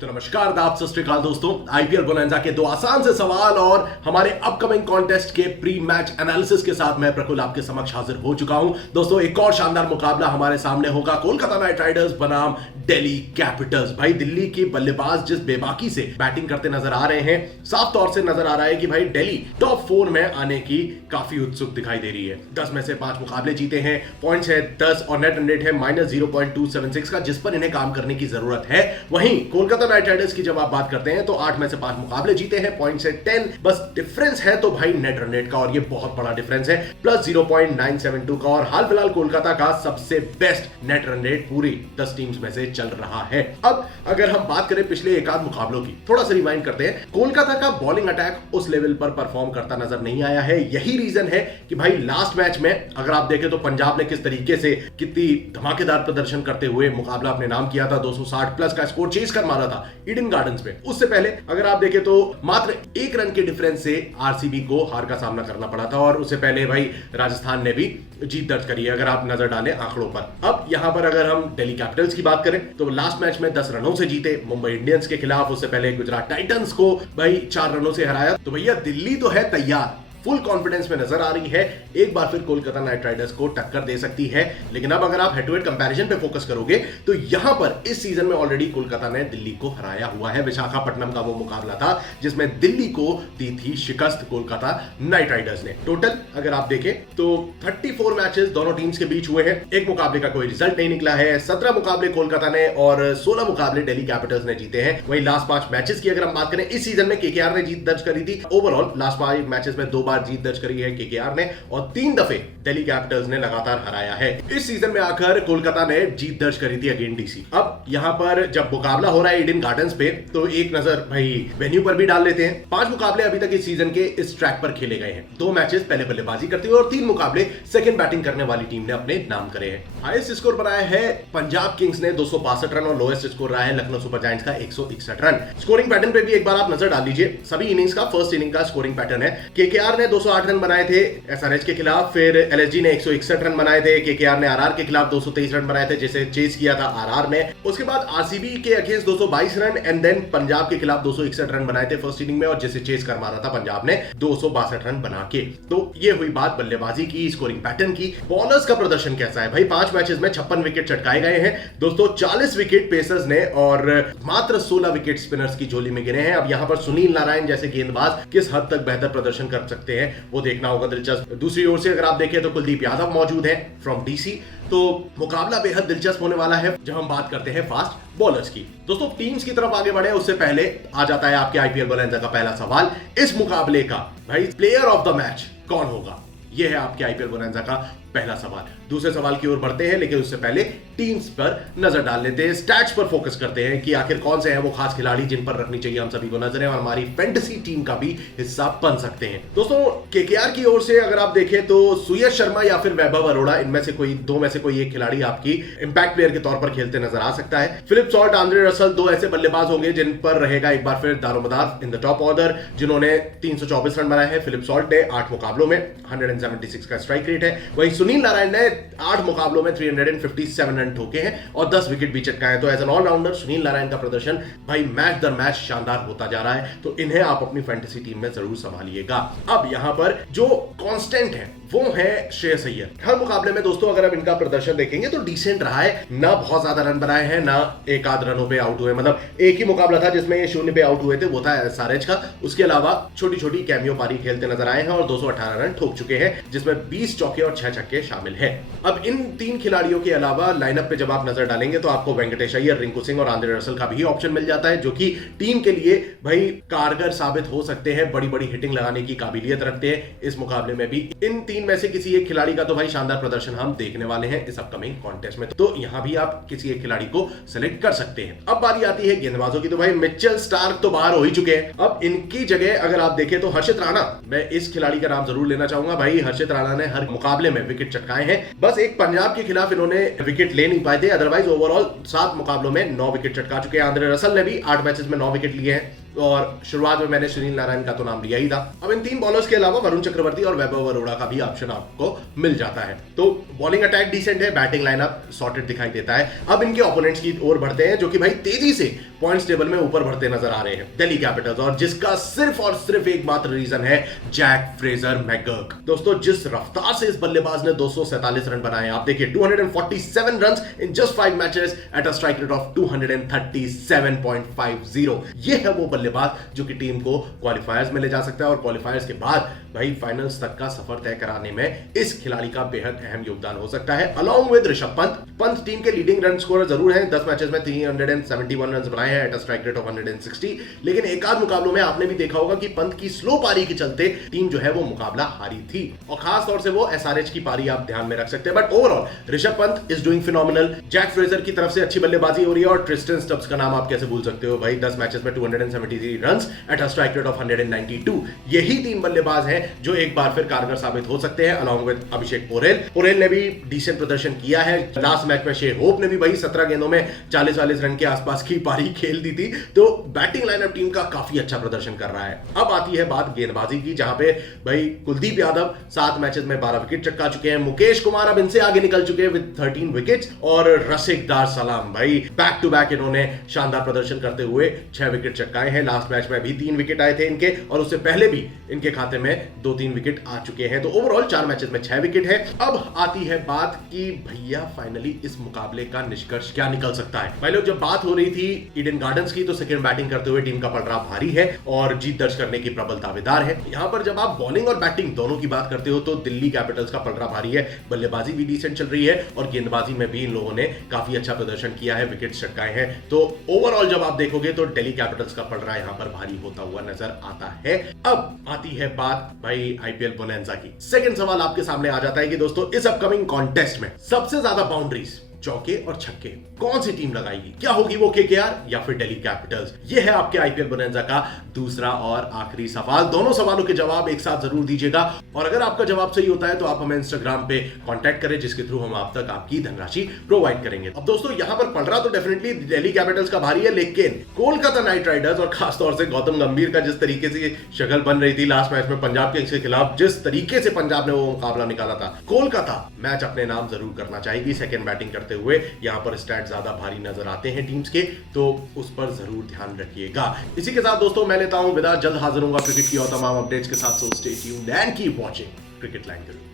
तो नमस्कार आदाब सत श्री अकाल दोस्तों, आईपीएल बोनांजा के दो आसान से सवाल और हमारे अपकमिंग कॉन्टेस्ट के प्री मैच एनालिसिस के साथ मैं प्रकुल आपके समक्ष हाजिर हो चुका हूं। दोस्तों एक और शानदार मुकाबला हमारे सामने होगा कोलकाता नाइट राइडर्स बनाम दिल्ली कैपिटल्स। भाई दिल्ली की बल्लेबाज जिस बेबाकी से बैटिंग करते नजर आ रहे हैं, साफ तौर से नजर आ रहा है कि भाई दिल्ली टॉप 4 में आने की काफी उत्सुक दिखाई दे रही है। 10 में से 5 मुकाबले जीते हैं, पॉइंट्स है 10 और नेट रन रेट है -0.276 का, जिस पर इन्हें काम करने की जरूरत है। वहीं कोलकाता नाइट राइडर्स की जब आप बात करते हैं तो 8 में से 5 मुकाबले जीते हैं, पॉइंट्स है 10, बस डिफरेंस है तो भाई नेट रन रेट का, और ये बहुत बड़ा डिफरेंस है, +0.972 का। और हाल फिलहाल कोलकाता का सबसे बेस्ट नेट रन रेट पूरी 10 टीम्स में से चल रहा है। अब अगर हम बात करें पिछले एक आध मुकाबलों की, थोड़ा सा रिवाइंड करते हैं। कोलकाता का बॉलिंग अटैक उस लेवल पर परफॉर्म करता नजर नहीं आया है। यही रीजन है कि भाई लास्ट मैच में अगर आप देखें तो पंजाब ने किस तरीके से कितनी धमाकेदार प्रदर्शन करते हुए मुकाबला अपने नाम किया था, 260 प्लस का स्कोर चेज कर मारा था ईडन गार्डन्स में। उससे पहले अगर आप देखें तो मात्र 1 रन के डिफरेंस से आरसीबी को हार का सामना करना पड़ा था, और उससे पहले भाई राजस्थान ने भी जीत दर्ज करी है अगर आप नजर डालें आंकड़ों पर। अब यहां पर अगर हम दिल्ली कैपिटल्स की बात करें तो लास्ट मैच में 10 रनों से जीते मुंबई इंडियंस के खिलाफ, उससे पहले गुजरात टाइटंस को भाई 4 रनों से हराया। तो भैया दिल्ली तो है तैयार, फुल कॉन्फिडेंस में नजर आ रही है, एक बार फिर कोलकाता नाइट राइडर्स को टक्कर दे सकती है। लेकिन अब अगर आप हेड टू हेड कंपैरिजन पे फोकस करोगे तो यहां पर इस सीजन में ऑलरेडी कोलकाता ने दिल्ली को हराया हुआ है। विशाखापट्टनम का वो मुकाबला था जिसमें दिल्ली को दी थी शिकस्त कोलकाता नाइट राइडर्स ने। टोटल अगर आप देखें तो 34 मैचेस दोनों टीम्स के बीच हुए हैं, एक मुकाबले का कोई रिजल्ट नहीं निकला है। 17 मुकाबले कोलकाता ने और 16 मुकाबले दिल्ली कैपिटल्स ने जीते हैं। वहीं लास्ट 5 मैचेस की अगर हम बात करें, इस सीजन में केकेआर ने जीत दर्ज करी थी। ओवरऑल लास्ट 5 मैचेस में 2 बार जीत दर्ज करी है केकेआर ने, और 3 दफे दिल्ली कैपिटल्स ने लगातार हराया है। इस सीजन में आकर कोलकाता ने जीत दर्ज करी थी अगेन डीसी। अब यहां पर जब मुकाबला हो रहा है ईडन गार्डन्स पे तो एक नजर भाई वेन्यू पर भी डाल लेते हैं। 5 मुकाबले अभी तक इस सीजन के इस ट्रैक पर खेले गए हैं। 2 मैचेस पहले बल्लेबाजी करते हुए और 3 मुकाबले सेकंड बैटिंग करने वाली टीम ने अपने नाम करे हैं। हाईएस्ट स्कोर बनाया है पंजाब किंग्स ने 262 रन, और लोएस्ट स्कोर रहा है लखनऊ सुपर जायंट्स का 161 रन। स्कोरिंग पैटर्न पे भी एक बार आप नजर डाल लीजिए, सभी इनिंग्स का फर्स्ट इनिंग का स्कोरिंग पैटर्न है। केकेआर ने 208 रन बनाए थे एसआरएच के खिलाफ, फिर एलएसजी ने 161 रन बनाए थे, केकेआर ने आरआर के खिलाफ 223 रन बनाए थे जिसे चेस किया था आरआर ने। उसके बाद आरसीबी के against 222 run and then Punjab के खिलाफ 261 रन बनाए थे फर्स्ट इनिंग में, और जिसे चेस कर मारा था पंजाब ने 262 रन बना के। तो ये हुई बात बल्लेबाजी की, स्कोरिंग पैटर्न की। बॉलर्स का प्रदर्शन कैसा है भाई? 5 मैचेस में 56 विकेट चटकाए गए हैं दोस्तों, 40 विकेट पेसर्स ने और मात्र 16 विकेट स्पिनर्स की झोली में गिरे हैं। अब यहां पर सुनील नारायण जैसे गेंदबाज किस हद तक बेहतर प्रदर्शन कर सकते हैं वो देखना होगा दिलचस्प। दूसरी ओर से अगर आप देखें तो कुलदीप यादव मौजूद है फ्रॉम डीसी, तो मुकाबला बेहद दिलचस्प होने वाला है जब हम बात करते हैं फास्ट बॉलर्स की। दोस्तों टीम्स की तरफ आगे बढ़े उससे पहले आ जाता है आपके आईपीएल बोनांजा का पहला सवाल। इस मुकाबले का भाई प्लेयर ऑफ द मैच कौन होगा? यह है आपके आईपीएल बोनांजा का पहला सवाल। दूसरे सवाल की ओर बढ़ते हैं, लेकिन उससे पहले टीम्स पर नजर डाल लेते हैं, स्टैट्स पर फोकस करते हैं कि आखिर कौन से हैं वो खास खिलाड़ी जिन पर रखनी चाहिए हम सभी को नजरें और हमारी फैंटेसी टीम का भी हिस्सा बन सकते हैं। दोस्तों केकेआर की ओर से अगर आप देखें तो सुयश शर्मा या फिर वैभव अरोड़ा, इनमें से कोई 2 में से कोई एक खिलाड़ी आपकी इंपैक्ट प्लेयर के तौर पर खेलते नजर आ सकता है। फिलिप सॉल्ट, आंद्रे रसल 2 ऐसे बल्लेबाज होंगे जिन पर रहेगा एक बार फिर दारोमदार इन द टॉप ऑर्डर, जिन्होंने 324 रन बनाए हैं। फिलिप सॉल्ट ने 8 मुकाबलों में 176 का स्ट्राइक रेट है। वहीं सुनील नारायण ने 8 मुकाबलों में 357 रन ठोके हैं और 10 विकेट भी चटकाए हैं। तो as an all rounder Sunil Narayan का प्रदर्शन भाई मैच दर मैच शानदार होता जा रहा है, तो इन्हें आप अपनी फैंटेसी टीम में जरूर संभालिएगा। अब यहां पर जो कांस्टेंट है वो है श्रेयस अय्यर। हर मुकाबले में दोस्तों अगर आप इनका प्रदर्शन देखेंगे तो डिसेंट रहा है, ना बहुत ज्यादा रन बनाए हैं, ना एक आध रनों पे आउट हुए। मतलब एक ही मुकाबला था जिसमें ये 0 पे आउट हुए थे, वो था एसआरएच का। उसके अलावा छोटी छोटी कैमियो पारी खेलते नजर आए हैं और 218 रन ठोक चुके हैं, जिसमें 20 चौके और 6 छक्के शामिल हैं। अब इन 3 खिलाड़ियों के अलावा लाइनअप पे जब आप नजर डालेंगे तो आपको वेंकटेश अय्यर, रिंकू सिंह और आंद्रे रसल का भी ऑप्शन मिल जाता है, जो कि टीम के लिए भाई कारगर साबित हो सकते हैं, बड़ी बड़ी हिटिंग लगाने की काबिलियत रखते हैं इस मुकाबले में भी। इन 3 में से किसी एक खिलाड़ी का तो भाई शानदार प्रदर्शन हम देखने वाले हैं इस अपकमिंग कॉन्टेस्ट में, तो यहां भी आप किसी एक खिलाड़ी को सिलेक्ट कर सकते हैं। अब बारी आती है गेंदबाजों की, तो भाई मिचेल स्टार्क तो बाहर हो ही चुके हैं। अब इनकी जगह अगर आप देखें तो हर्षित राणा, मैं इस खिलाड़ी का नाम जरूर लेना चाहूंगा। भाई हर्षित राणा ने हर मुकाबले में विकेट चटकाए हैं, बस एक पंजाब के खिलाफ इन्होंने विकेट ले नहीं पाए थे, अदरवाइज ओवरऑल 7 मुकाबलों में 9 विकेट चटका चुके हैं। आंद्रे रसल ने भी 8 मैचेस में 9 विकेट लिए हैं। और शुरुआत में मैंने सुनील नारायण का तो नाम लिया ही था। अब इन 3 बॉलर्स के अलावा वरुण चक्रवर्ती और वैभव अरोड़ा का भी ऑप्शन आपको मिल जाता है। तो बॉलिंग अटैक डिसेंट है, बैटिंग लाइनअप सॉर्टेड दिखाई देता है। अब इनके ओपोनेंट्स की ओर बढ़ते हैं जो कि भाई तेजी से पॉइंट्स टेबल में ऊपर बढ़ते नजर आ रहे हैं, दिल्ली कैपिटल्स, और जिसका सिर्फ और सिर्फ एकमात्र रीजन है जैक फ्रेजर मैकगर्क। दोस्तों जिस रफ्तार से इस बल्लेबाज ने 247 रन बनाए, आप देखिए 247 runs in just 5 matches at a strike rate of 237.50। ये है वो बल्लेबाज जो कि टीम को क्वालिफायर्स में ले जा सकता है, और क्वालिफायर्स के बाद भाई फाइनल्स तक का सफर तय कराने में इस खिलाड़ी का बेहद अहम योगदान हो सकता है। Along with Rishabh Pant. Pant team के लीडिंग रन स्कोरर जरूर हैं, 10 मैचेस में 371 रन बनाए हैं at a strike rate of 160, लेकिन एक आध मुकाबलों में आपने भी देखा होगा कि पंत की स्लो पारी के चलते टीम जो है वो मुकाबला हारी थी, और खास तौर से वो एसआरएच की पारी आप ध्यान में रख सकते हैं। But overall Rishabh Pant is doing phenomenal. Jake Fraser की तरफ से अच्छी बल्लेबाजी हो रही है, और ट्रिस्टन स्टब्स का नाम आप कैसे भूल सकते हो भाई, 10 मैचेस में 273 runs at a strike rate of 192। यही 3 बल्लेबाज हैं जो एक बार फिर कारगर साबित हो सकते हैं, अलॉन्ग विद अभिषेक पोरेल ने भी डिसेंट प्रदर्शन किया है। लास्ट मैच में शे होप ने भी भाई 17 गेंदों में 40-40 रन के आसपास की पारी खेल दी थी, तो बैटिंग लाइनअप टीम का काफी अच्छा प्रदर्शन कर रहा है। अब आती है बात गेंदबाजी की, जहां पे भाई कुलदीप यादव 7 मैचेस में 12 विकेट चटका चुके हैं, मुकेश कुमार अब इनसे आगे निकल चुके हैं विद 13 विकेट्स, और रसिक दार सलाम भाई बैक टू बैक इन्होंने शानदार प्रदर्शन करते हुए 6 विकेट चटकाए हैं। लास्ट मैच में भी 3 विकेट आए थे इनके, और उससे पहले भी इनके खाते में 2-3 विकेट आ चुके हैं, तो ओवरऑल 4 मैचेस में 6 विकेट है। अब आती है बात कि भैया फाइनली इस मुकाबले का निष्कर्ष क्या निकल सकता है। भाई लोग जब बात हो रही थी ईडन गार्डन्स की, तो सेकंड बैटिंग करते हुए टीम का पलड़ा भारी है और जीत दर्ज करने की प्रबल दावेदार है। यहां पर जब आप बॉलिंग और बैटिंग दोनों की बात करते हो तो दिल्ली कैपिटल्स का पलड़ा भारी है, बल्लेबाजी भी डिसेंट चल रही है, और गेंदबाजी में भी इन लोगों ने काफी अच्छा प्रदर्शन किया है, विकेट चटकाए हैं। तो ओवरऑल जब आप देखोगे तो दिल्ली कैपिटल्स का पलड़ा यहां पर भारी होता हुआ नजर आता है। अब आती है बात भाई आईपीएल बोनैंजा की। सेकंड सवाल आपके सामने आ जाता है कि दोस्तों इस अपकमिंग कॉन्टेस्ट में सबसे ज्यादा बाउंड्रीज, चौके और छक्के कौन सी टीम लगाएगी? क्या होगी वो, केकेआर या फिर दिल्ली कैपिटल्स? ये है आपके आईपीएल बोनैंजा का दूसरा और आखिरी सवाल। दोनों सवालों के जवाब एक साथ जरूर दीजिएगा, और अगर आपका जवाब सही होता है तो आप हमें इंस्टाग्राम पे कांटेक्ट करें, जिसके थ्रू हम आप तक आपकी धनराशि प्रोवाइड करेंगे। अब दोस्तों यहां पर पलड़ा तो डेफिनेटली दिल्ली कैपिटल्स का भारी है, लेकिन कोलकाता नाइट राइडर्स और खासतौर से गौतम गंभीर का जिस तरीके से शक्ल बन रही थी लास्ट मैच में पंजाब के खिलाफ, जिस तरीके से पंजाब ने वो मुकाबला निकाला था, कोलकाता मैच अपने नाम जरूर करना चाहेगी सेकेंड बैटिंग करते हुए। यहां पर स्टैट ज्यादा भारी नजर आते हैं टीम्स के, तो उस पर जरूर ध्यान रखिएगा। इसी के साथ दोस्तों मैं लेता हूं विदा, जल्द हाजिर होऊंगा क्रिकेट की और तमाम अपडेट्स के साथ, so stay tuned and keep watching cricket language.